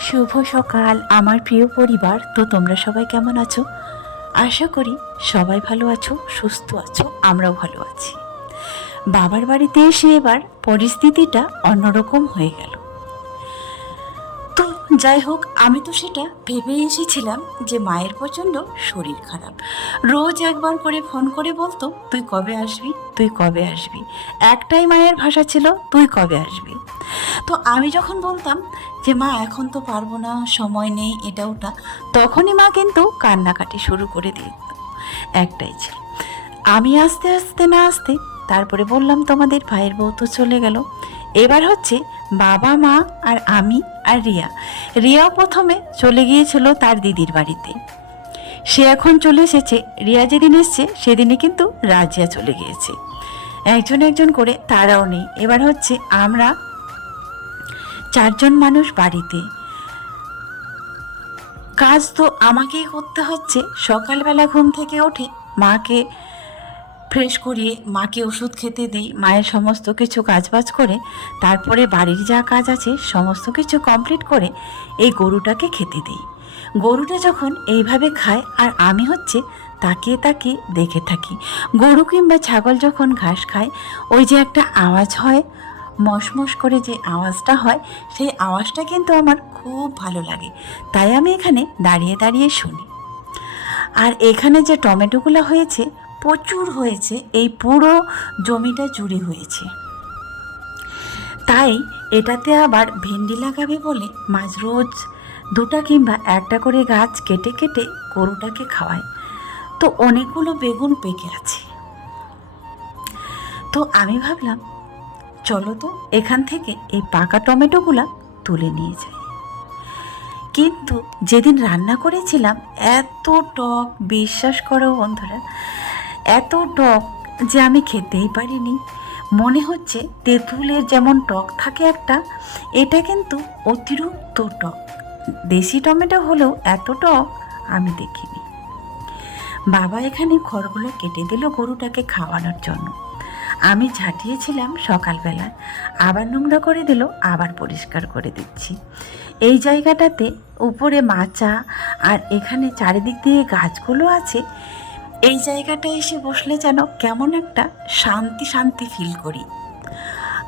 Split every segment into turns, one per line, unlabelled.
শুভ সকাল, আমার প্রিয় পরিবার। তো তোমরা সবাই কেমন আছো? আশা করি সবাই ভালো আছো, সুস্থ আছো, আমরাও ভালো আছি। বাবার বাড়িতে এসে এবার পরিস্থিতিটা অন্যরকম হয়ে গেল। যাই হোক, আমি তো সেটা ভেবে এসেছিলাম যে মায়ের প্রচণ্ড শরীর খারাপ। রোজ একবার করে ফোন করে বলতো, তুই কবে আসবি? তুই কবে আসবি? একটাই মায়ের ভাষা ছিল, তুই কবে আসবি? তো আমি যখন বলতাম যে, মা, এখন তো পারব না, সময় নেই, এটা, ওটা, তখনই মা কিন্তু কান্নাকাটি শুরু করে দিত একটাই ছিল। আমি আস্তে আস্তে, না আসতে তারপরে বললাম, তোমাদের ভাইয়ের বউ তো চলে গেল। এবার হচ্ছে বাবা, মা আর আমি আর রিয়া। রিয়াও প্রথমে চলে গিয়েছিল তার দিদির বাড়িতে। সে এখন চলে এসেছে, রিয়া যেদিন এসছে সেদিনে কিন্তু রাজিয়া চলে গিয়েছে। একজন একজন করে তারাও নেই। এবার হচ্ছে আমরা চারজন মানুষ বাড়িতে। কাজ তো আমাকেই করতে হচ্ছে। সকালবেলা ঘুম থেকে উঠে মাকে ফ্রেশ করিয়ে মাকে ওষুধ খেতে দিই, মায়ের সমস্ত কিছু কাজবাজ করে, তারপরে বাড়ির যা কাজ আছে সমস্ত কিছু কমপ্লিট করে এই গরুটাকে খেতে দিই। গরুটা যখন এইভাবে খায়, আর আমি হচ্ছে তাকিয়ে তাকিয়ে দেখে থাকি। গরু কিংবা ছাগল যখন ঘাস খায়, ওই যে একটা আওয়াজ হয়, মশমশ করে যে আওয়াজটা হয়, সেই আওয়াজটা কিন্তু আমার খুব ভালো লাগে। তাই আমি এখানে দাঁড়িয়ে দাঁড়িয়ে শুনি। আর এখানে যে টমেটোগুলো হয়েছে প্রচুর হয়েছে, এই পুরো জমিটা জুড়ে হয়েছে। তাই এটাতে আবার ভেন্ডি লাগাবে বলে মাঝ রোজ দুটা কিংবা একটা করে গাছ কেটে কেটে গরুটাকে খাওয়ায়। তো অনেকগুলো বেগুন পেকে আছে। তো আমি ভাবলাম, চলো তো এখান থেকে এই পাকা টমেটোগুলা তুলে নিয়ে যাই। কিন্তু যেদিন রান্না করেছিলাম, এত টক, বিশ্বাস করো বন্ধুরা এত টক যে আমি খেতেই পারিনি। মনে হচ্ছে তেঁতুলের যেমন টক থাকে একটা, এটা কিন্তু অতিরিক্ত টক। দেশি টমেটো হলেও এত টক আমি দেখিনি। বাবা এখানে খড়গুলো কেটে দিল গরুটাকে খাওয়ানোর জন্য। আমি ঝাঁটিয়েছিলাম সকালবেলা। আবার নোংরা করে দিল, আবার পরিষ্কার করে দিচ্ছি। এই জায়গাটাতে উপরে মাচা আর এখানে চারিদিক দিয়ে গাছগুলো আছে এই জায়গাটা এসে বসলে যেন কেমন একটা শান্তি শান্তি ফিল করি।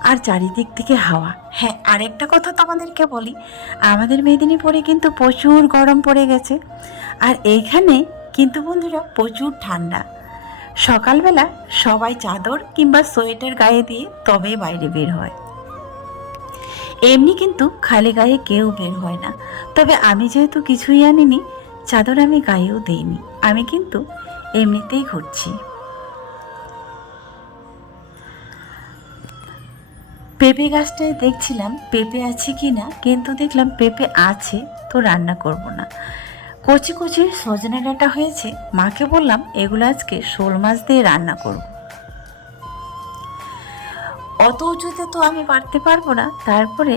আর চারিদিক থেকে হাওয়া। হ্যাঁ আরেকটা কথা তোমাদেরকে বলি। আমাদের মেদিনীপুরে কিন্তু প্রচুর গরম পড়ে গেছে। আর এইখানে কিন্তু বন্ধুরা প্রচুর ঠান্ডা। সকালবেলা সবাই চাদর কিংবা সোয়েটার গায়ে দিয়ে তবে বাইরে বের হয়। এমনি কিন্তু খালি গায়ে কেউ বের হয় না। তবে আমি যেহেতু কিছুই আনিনি, চাদর আমি গায়েও দিইনি। আমি কিন্তু এমনিতেই ঘুরছি। পেঁপে গাছটায় দেখছিলাম পেঁপে আছে কি না কিন্তু দেখলাম পেঁপে আছে, তো রান্না করব না। কচি কচি সজনে ডাঁটা হয়েছে, মাকে বললাম এগুলো আজকে শোল মাছ দিয়ে রান্না করব। অত উঁচুতে তো আমি পারতে পারব না, তারপরে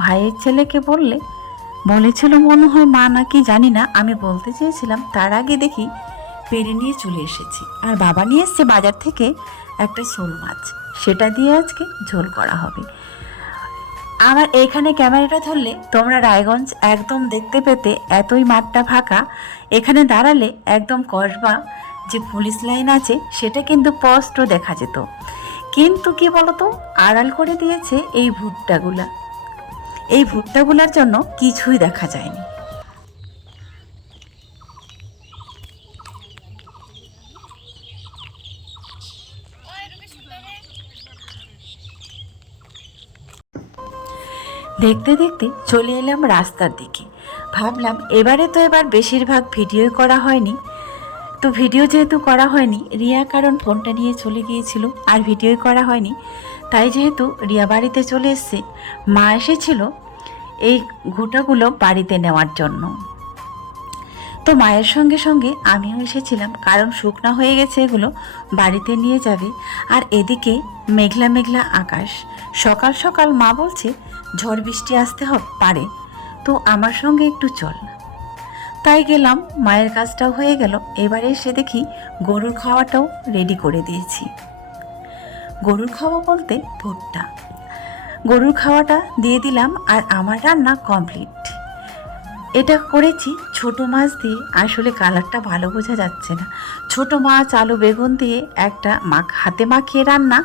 ভাইয়ের ছেলেকে বললে, বলেছিল মনে হয় মা নাকি জানি না, আমি বলতে চেয়েছিলাম, তার আগে দেখি পেরে নিয়ে চলে এসেছি। আর বাবা নিয়ে এসছে বাজার থেকে একটা শোল মাছ। সেটা দিয়ে আজকে ঝোল করা হবে। আমার এইখানে ক্যামেরাটা ধরলে তোমরা রায়গঞ্জ একদম দেখতে পেতে এতই মাঠটা ফাঁকা। এখানে দাঁড়ালে একদম কসবা যে পুলিশ লাইন আছে, সেটা কিন্তু স্পষ্ট দেখা যেত। কিন্তু কি বলতো, আড়াল করে দিয়েছে এই ভুট্টাগুলা। এই ভুট্টাগুলার জন্য কিছুই দেখা যায়নি। দেখতে দেখতে চলে এলাম রাস্তার দিকে। ভাবলাম, এবারে তো এবার বেশিরভাগ ভিডিও করা হয়নি। তো ভিডিও যেহেতু করা হয়নি, রিয়া কারণ ফোনটা নিয়ে চলে গিয়েছিল, আর ভিডিওই করা হয়নি। তাই যেহেতু রিয়া বাড়িতে চলে এসছে, মা এসেছিল এই ঘুটাগুলো বাড়িতে নেওয়ার জন্য। তো মায়ের সঙ্গে সঙ্গে আমিও এসেছিলাম, কারণ শুকনা হয়ে গেছে এগুলো, বাড়িতে নিয়ে যাবে। আর এদিকে মেঘলা মেঘলা আকাশ। সকাল সকাল মা বলছে ঝড় বৃষ্টি আসতে হবে পারে, তো আমার সঙ্গে একটু চল। তাই গেলাম, মায়ের কাজটাও হয়ে গেল। এবারে এসে দেখি গরুর খাওয়াটাও রেডি করে দিয়েছি। গরুর খাওয়া বলতে ভুট্টা। গরুর খাওয়াটা দিয়ে দিলাম আর আমার রান্না কমপ্লিট এটা করেছি ছোট মাছ দিয়ে। আসলে কালারটা ভালো বোঝা যাচ্ছে না। ছোট মাছ, আলু, বেগুন দিয়ে একটা মাখ হাতে মাখিয়ে রান্না।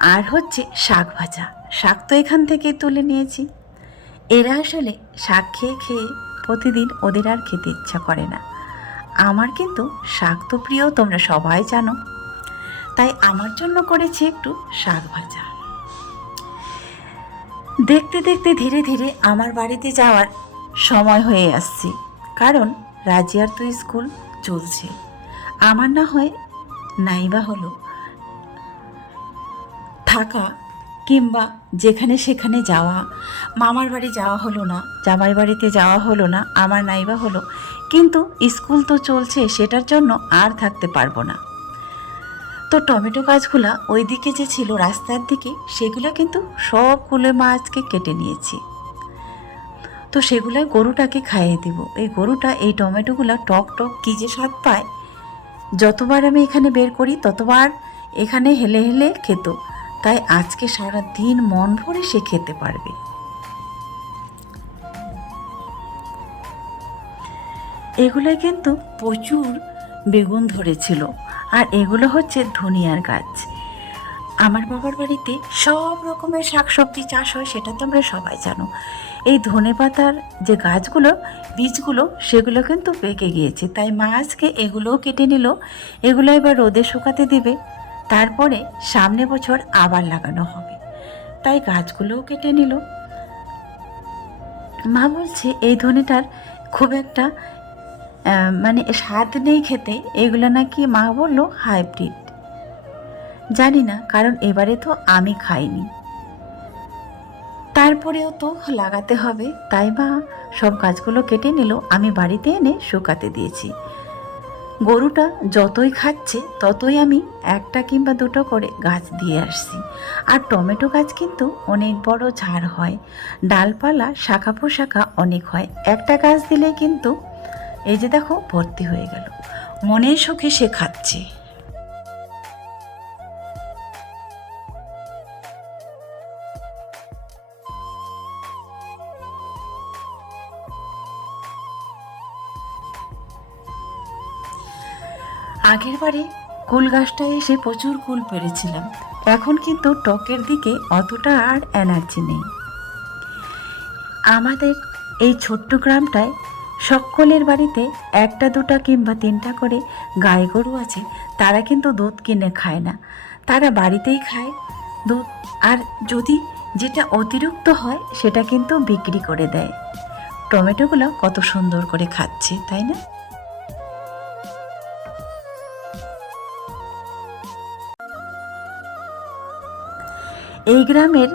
আর হচ্ছে শাক ভাজা। শাক তো এখান থেকে তুলে নিয়েছি। এরা আসলে শাক খেয়ে খেয়ে প্রতিদিন ওদের আর খেতে ইচ্ছা করে না। আমার কিন্তু শাক তো প্রিয়, তোমরা সবাই জানো। তাই আমার জন্য করেছি একটু শাক ভাজা। দেখতে দেখতে ধীরে ধীরে আমার বাড়িতে যাওয়ার সময় হয়ে আসছে। কারণ রাজিয়ার তো স্কুল চলছে। আমার না হয় নাইবা হলো থাকা কিংবা যেখানে সেখানে যাওয়া। মামার বাড়ি যাওয়া হলো না, জামাই বাড়িতে যাওয়া হলো না, আমার নাইবা হলো। কিন্তু স্কুল তো চলছে, সেটার জন্য আর থাকতে পারব না। তো টমেটো গাছগুলা ওই দিকে যে ছিল রাস্তার দিকে, সেগুলো কিন্তু সব কুলে মাছকে কেটে নিয়েছি। তো সেগুলো গরুটাকে খাইয়ে দিব। এই গরুটা, এই টমেটোগুলো টক টক কী যে স্বাদ পায়, যতবার আমি এখানে বের করি, ততবার এখানে হেলে হেলে খেত। তাই আজকে সারা দিন মন ভরে সে খেতে পারবে। এগুলোয় কিন্তু প্রচুর বেগুন ধরেছিল আর এগুলো হচ্ছে ধনিয়ার গাছ। আমার বাবার বাড়িতে সব রকমের শাকসবজি চাষ হয়, সেটা তো আমরা সবাই জানো। এই ধনে পাতার যে গাছগুলো, বীজগুলো, সেগুলো কিন্তু পেকে গিয়েছে। তাই মা আজকে এগুলোও কেটে নিল। এগুলো এবার রোদে শুকাতে দিবে। তারপরে সামনে বছর আবার লাগানো হবে। তাই গাছগুলোও কেটে নিল। মা বলছে, এই ধনেটার খুব একটা মানে স্বাদ নেই খেতে। এগুলো নাকি মা বলল হাইব্রিড। জানি না, কারণ এবারে তো আমি খাইনি। তারপরেও তো লাগাতে হবে। তাই মা সব গাছগুলো কেটে নিল। আমি বাড়িতে এনে শুকাতে দিয়েছি। গরুটা যতই খাচ্ছে, ততই আমি একটা কিংবা দুটো করে গাছ দিয়ে আসছি। আর টমেটো গাছ কিন্তু অনেক বড় ঝাড় হয়। ডালপালা শাখা পোশাখা অনেক হয়। একটা গাছ দিলে কিন্তু এই যে দেখো, ভর্তি হয়ে গেল। মনের সুখে সে খাচ্ছে। আগের বারে কুল গাছটায় এসে প্রচুর কুল পেরেছিলাম এখন কিন্তু টকের দিকে অতটা আর এনার্জি নেই। আমাদের এই ছোট্ট গ্রামটায় সকলের বাড়িতে একটা, দুটা কিংবা তিনটা করে গাই গরু আছে, তারা কিন্তু দুধ কিনে খায় না। তারা বাড়িতেই খায় দুধ, আর যদি যেটা অতিরিক্ত হয়, সেটা কিন্তু বিক্রি করে দেয়। টমেটোগুলো কত সুন্দর করে খাচ্ছে, তাই না? এই গ্রামের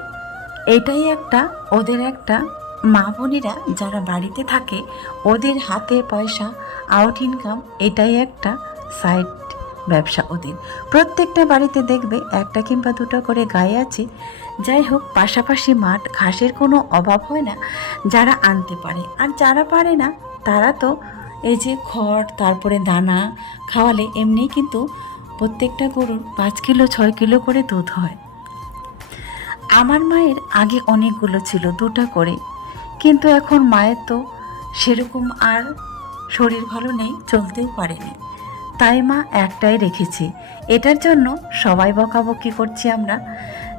এটাই একটা, ওদের একটা মা বোনেরা যারা বাড়িতে থাকে, ওদের হাতে পয়সা আউট ইনকাম এটাই একটা সাইড ব্যবসা ওদের। প্রত্যেকটা বাড়িতে দেখবে একটা কিংবা দুটো করে গায়ে আছে। যাই হোক, পাশাপাশি মাঠ ঘাসের কোনো অভাব হয় না, যারা আনতে পারে। আর যারা পারে না, তারা তো এই যে খড়, তারপরে দানা খাওয়ালে এমনি কিন্তু প্রত্যেকটা গরুর পাঁচ কিলো, ছয় কিলো করে দুধ হয়। আমার মায়ের আগে অনেকগুলো ছিল, দুটা করে। কিন্তু এখন মায়ের তো সেরকম আর শরীর ভালো নেই, চলতেও পারেনি। তাই মা একটাই রেখেছি। এটার জন্য সবাই বকাবকি করছি আমরা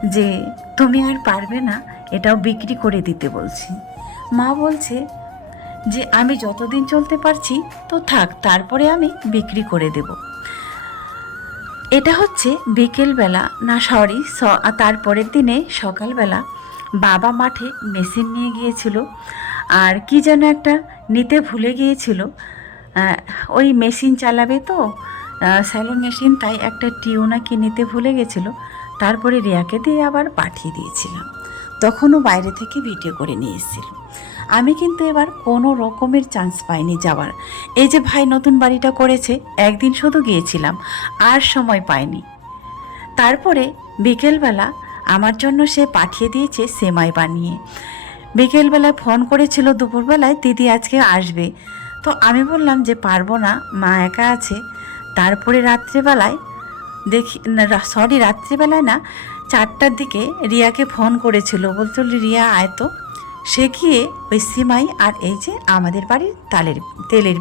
যে তুমি আর পারবে না, এটাও বিক্রি করে দিতে বলছি। মা বলছে যে আমি যতদিন চলতে পারছি, তো থাক, তারপরে আমি বিক্রি করে দেবো। এটা হচ্ছে বিকেলবেলা। না সরি তারপরের দিনে সকালবেলা বাবা মাঠে মেশিন নিয়ে গিয়েছিল। আর কি যেন একটা নিতে ভুলে গিয়েছিল। ওই মেশিন চালাবে তো স্যালো মেশিন তাই একটা টিউ নাকি নিতে ভুলে গেছিল। তারপরে রিয়াকে দিয়ে আবার পাঠিয়ে দিয়েছিলাম। তখনও বাইরে থেকে ভিডিও করে নিয়ে এসেছিল। আমি কিন্তু এবার কোনো রকমের চান্স পাইনি যাওয়ার। এই যে ভাই নতুন বাড়িটা করেছে, একদিন শুধু গিয়েছিলাম, আর সময় পাইনি। তারপরে বিকেলবেলা আমার জন্য সে পাঠিয়ে দিয়েছে সেমাই বানিয়ে। বিকেলবেলায় ফোন করেছিল, দুপুরবেলায় দিদি আজকে আসবে। তো আমি বললাম যে পারব না, মা একা আছে। তারপরে রাত্রেবেলায় দেখি সরি রাত্রিবেলায় না, চারটার দিকে রিয়াকে ফোন করেছিল। বলছিল, রিয়া, আয় তো। সে গিয়ে ওই সিমাই আর এই যে আমাদের বাড়ির তালের তেলের